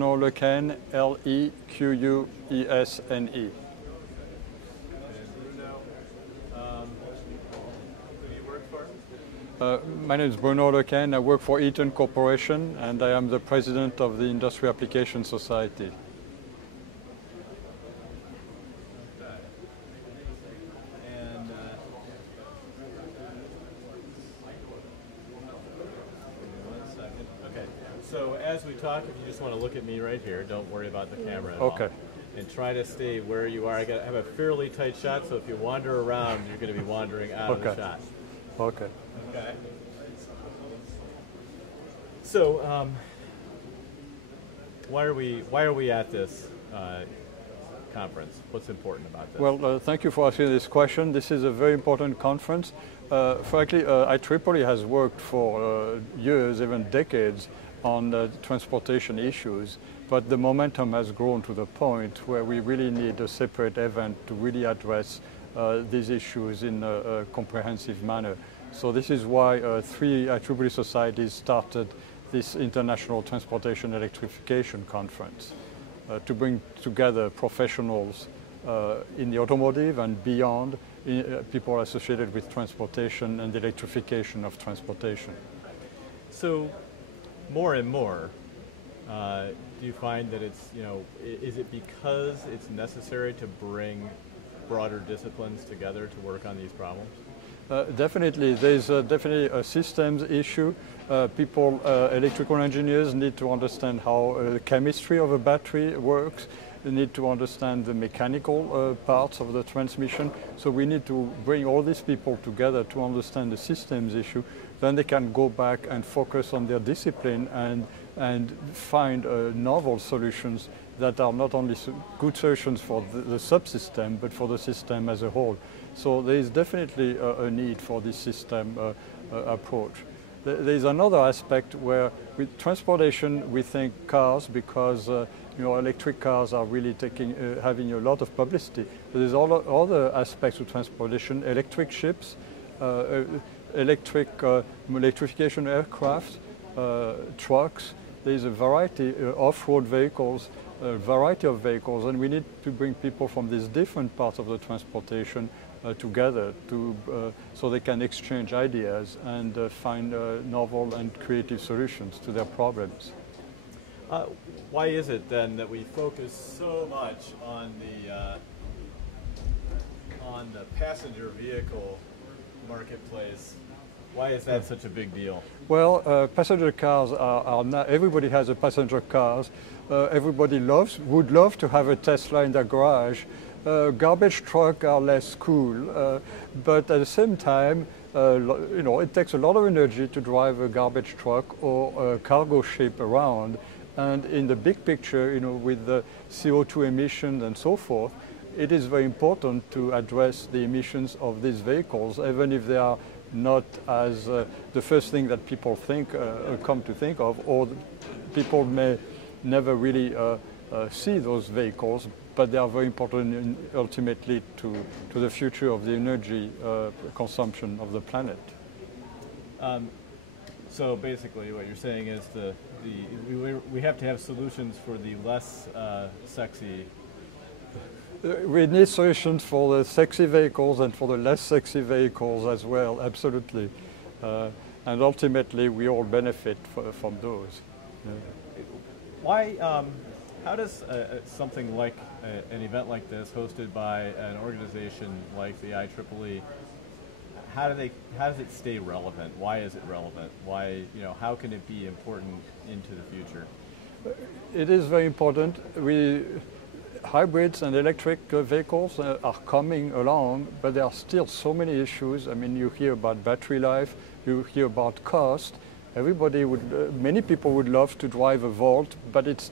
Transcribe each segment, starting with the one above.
Bruno Lequense, Lequesne. My name is Bruno Lequense. I work for Eaton Corporation, and I am the president of the Industry Application Society. So as we talk, if you just want to look at me right here, don't worry about the camera at all. And try to stay where you are. I have a fairly tight shot, so if you wander around, you're going to be wandering out of the shot. Okay. So why are we at this conference? What's important about this? Well, thank you for asking this question. This is a very important conference. Frankly, IEEE has worked for years, even decades, on transportation issues, but the momentum has grown to the point where we really need a separate event to really address these issues in a comprehensive manner. So this is why three IEEE societies started this International Transportation Electrification Conference to bring together professionals in the automotive and beyond, people associated with transportation and the electrification of transportation. So more and more, do you find that it's, is it because it's necessary to bring broader disciplines together to work on these problems? Definitely, there's definitely a systems issue. Electrical engineers need to understand how the chemistry of a battery works. They need to understand the mechanical parts of the transmission. So we need to bring all these people together to understand the systems issue. Then they can go back and focus on their discipline and find novel solutions that are not only good solutions for the subsystem, but for the system as a whole. So there is definitely a need for this system approach. There is another aspect where with transportation we think cars, because electric cars are really having a lot of publicity. But there's all other aspects of transportation: electric ships, electrification aircraft, trucks. There's a variety off-road vehicles, a variety of vehicles, and we need to bring people from these different parts of the transportation together so they can exchange ideas and find novel and creative solutions to their problems. Why is it then that we focus so much on the passenger vehicle marketplace? Why is that such a big deal? Well, passenger cars are not, everybody has a passenger cars. Everybody would love to have a Tesla in their garage. Garbage trucks are less cool, but at the same time, it takes a lot of energy to drive a garbage truck or a cargo ship around. And in the big picture, with the CO2 emissions and so forth, it is very important to address the emissions of these vehicles, even if they are not as the first thing that people come to think of, or people may never really see those vehicles, but they are very important ultimately to the future of the energy consumption of the planet. So basically what you're saying is we have to have solutions for the less sexy. We need solutions for the sexy vehicles and for the less sexy vehicles as well, absolutely. And ultimately we all benefit from those. Why, how does something like an event like this, hosted by an organization like the IEEE, how does it stay relevant? Why is it relevant? Why, how can it be important into the future? It is very important. Hybrids and electric vehicles are coming along, but there are still so many issues. I mean, you hear about battery life, you hear about cost. Many people would love to drive a Volt, but it's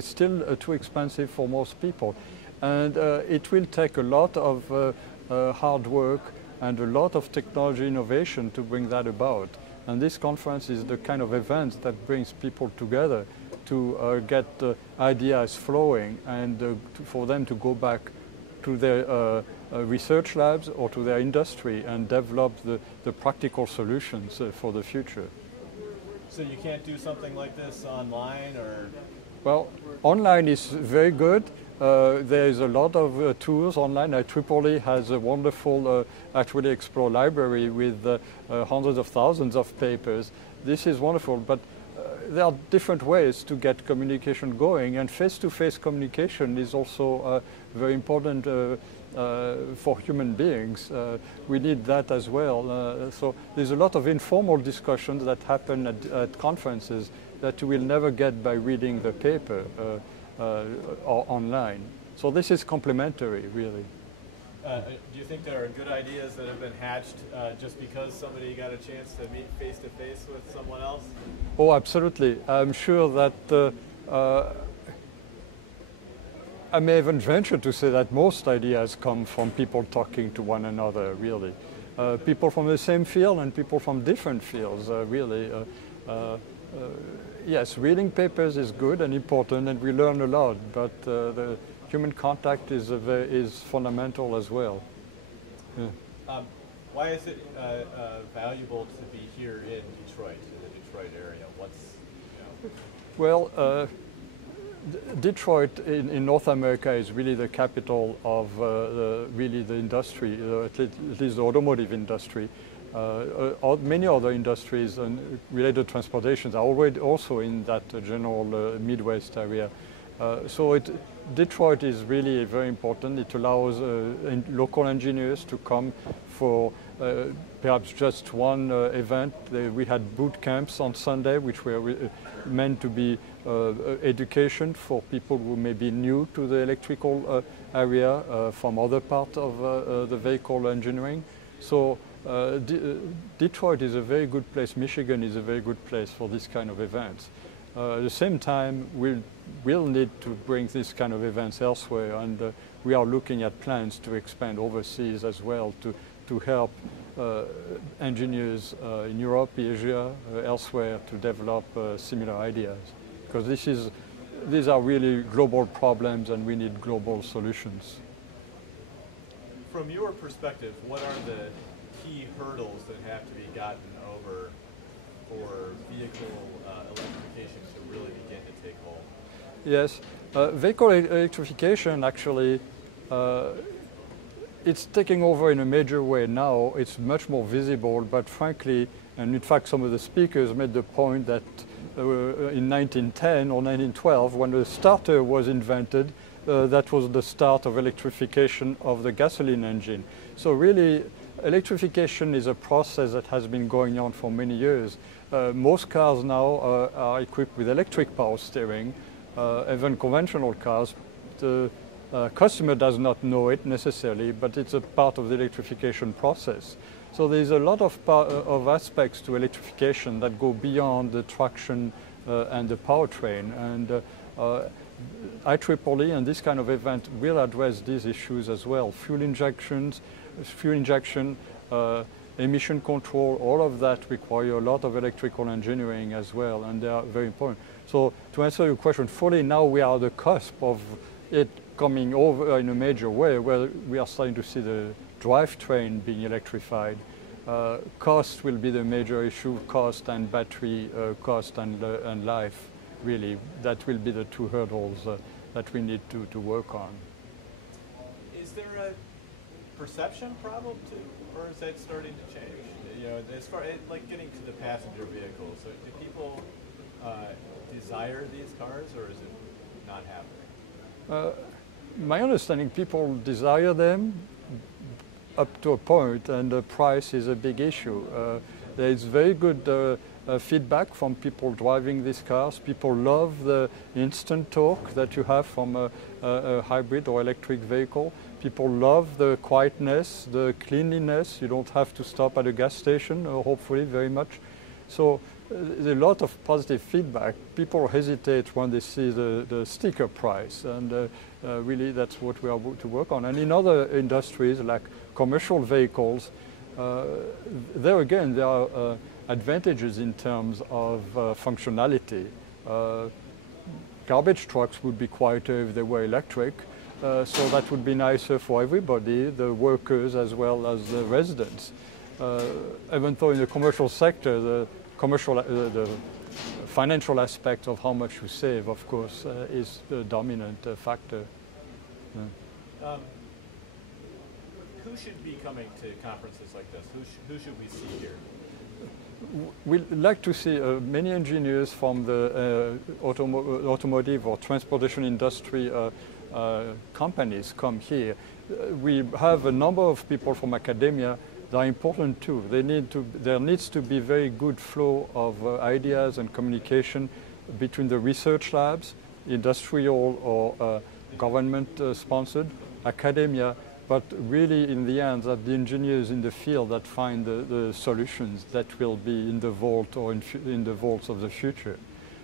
still too expensive for most people. And it will take a lot of hard work and a lot of technology innovation to bring that about. And this conference is the kind of event that brings people together to get ideas flowing and for them to go back to their research labs or to their industry and develop the practical solutions for the future. So you can't do something like this online, or Well, online is very good. There is a lot of tools online. IEEE has a wonderful actually Explore library with hundreds of thousands of papers. This is wonderful, but there are different ways to get communication going, and face-to-face communication is also very important for human beings. We need that as well. So there's a lot of informal discussions that happen at conferences that you will never get by reading the paper or online. So this is complementary, really. Do you think there are good ideas that have been hatched just because somebody got a chance to meet face-to-face with someone else? Oh, absolutely. I'm sure that I may even venture to say that most ideas come from people talking to one another, really. People from the same field and people from different fields, really. Yes, reading papers is good and important, and we learn a lot, but the human contact is fundamental as well. Yeah. Why is it valuable to be here in Detroit, in the Detroit area? Well, Detroit in North America is really the capital of really the industry, at least the automotive industry. Many other industries and related transportations are already also in that general Midwest area. So Detroit is really very important. It allows local engineers to come for perhaps just one event. We had boot camps on Sunday, which were meant to be education for people who may be new to the electrical area from other parts of the vehicle engineering. So Detroit is a very good place. Michigan is a very good place for this kind of events. At the same time, we'll need to bring this kind of events elsewhere, and we are looking at plans to expand overseas as well to help engineers in Europe, Asia, elsewhere to develop similar ideas. Because these are really global problems and we need global solutions. From your perspective, what are the key hurdles that have to be gotten over for vehicle electrification to really begin to take hold? Yes, vehicle electrification actually, it's taking over in a major way now. It's much more visible, but frankly, and in fact some of the speakers made the point that in 1910 or 1912, when the starter was invented, that was the start of electrification of the gasoline engine. So really, electrification is a process that has been going on for many years. Most cars now are equipped with electric power steering, even conventional cars. The customer does not know it necessarily, but it's a part of the electrification process. So there's a lot of aspects to electrification that go beyond the traction and the powertrain. And IEEE and this kind of event will address these issues as well. Fuel injection, emission control, all of that require a lot of electrical engineering as well, and they are very important. So to answer your question fully, now we are at the cusp of it coming over in a major way, where we are starting to see the drivetrain being electrified. Cost will be the major issue, cost and battery cost and life, really. That will be the two hurdles that we need to work on. Is there a perception problem too, or is that starting to change? You know, as far as like getting to the passenger vehicles, so do people desire these cars, or is it not happening? My understanding, people desire them up to a point, and the price is a big issue. There is very good feedback from people driving these cars. People love the instant torque that you have from a hybrid or electric vehicle. People love the quietness, the cleanliness. You don't have to stop at a gas station, hopefully, very much. So there's a lot of positive feedback. People hesitate when they see the sticker price, and really that's what we are to work on. And in other industries, like commercial vehicles, there again, there are advantages in terms of functionality. Garbage trucks would be quieter if they were electric, so that would be nicer for everybody, the workers as well as the residents. Even though in the commercial sector, the financial aspect of how much you save, of course, is the dominant factor. Who should be coming to conferences like this? Who should we see here? We'd like to see many engineers from the automotive or transportation industry companies come here. We have a number of people from academia that are important too. There needs to be very good flow of ideas and communication between the research labs, industrial or government sponsored, academia, but really in the end that the engineers in the field that find the solutions that will be in the vault or in the vaults of the future.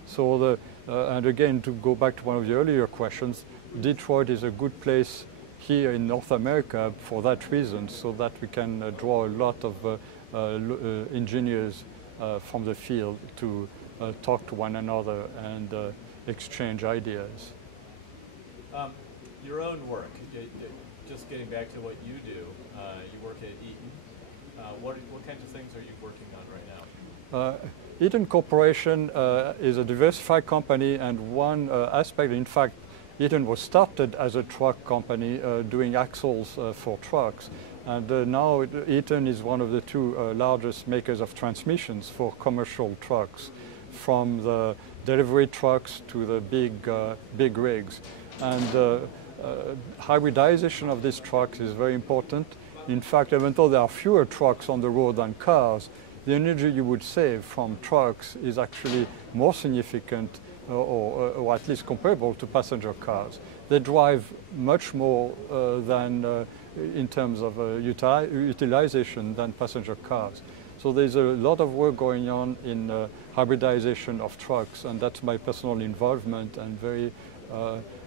So and again, to go back to one of the earlier questions, Detroit is a good place here in North America for that reason, so that we can draw a lot of engineers from the field to talk to one another and exchange ideas. Your own work, just getting back to what you do, you work at Eaton. What kinds of things are you working on right now? Eaton Corporation is a diversified company, and one aspect, in fact, Eaton was started as a truck company doing axles for trucks. And now Eaton is one of the two largest makers of transmissions for commercial trucks, from the delivery trucks to the big rigs. And hybridization of these trucks is very important. In fact, even though there are fewer trucks on the road than cars, the energy you would save from trucks is actually more significant or at least comparable to passenger cars. They drive much more than in terms of utilization than passenger cars. So there's a lot of work going on in hybridization of trucks, and that's my personal involvement, and very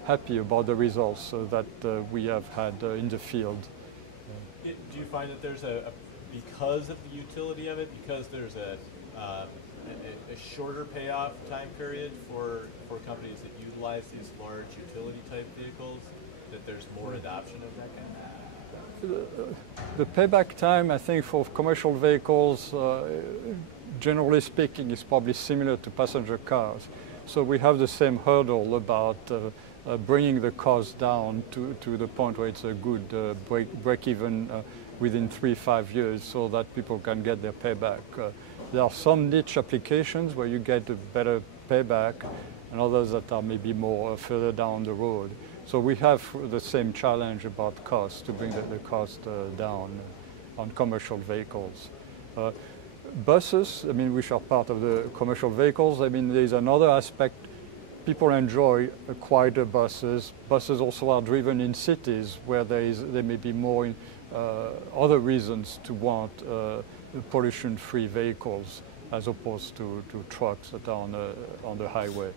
happy about the results that we have had in the field. Do you find that there's because of the utility of it, because there's a shorter payoff time period for companies that utilize these large utility type vehicles, that there's more adoption of that kind of? The payback time, I think, for commercial vehicles, generally speaking, is probably similar to passenger cars. So we have the same hurdle about bringing the cost down to the point where it's a good break even within 3-5 years, so that people can get their payback. There are some niche applications where you get a better payback, and others that are maybe more further down the road. So we have the same challenge about cost, to bring the cost down on commercial vehicles. Buses, I mean, which are part of the commercial vehicles, I mean, there's another aspect. People enjoy quieter buses. Buses also are driven in cities where there may be more other reasons to want pollution-free vehicles as opposed to trucks that are on the highway.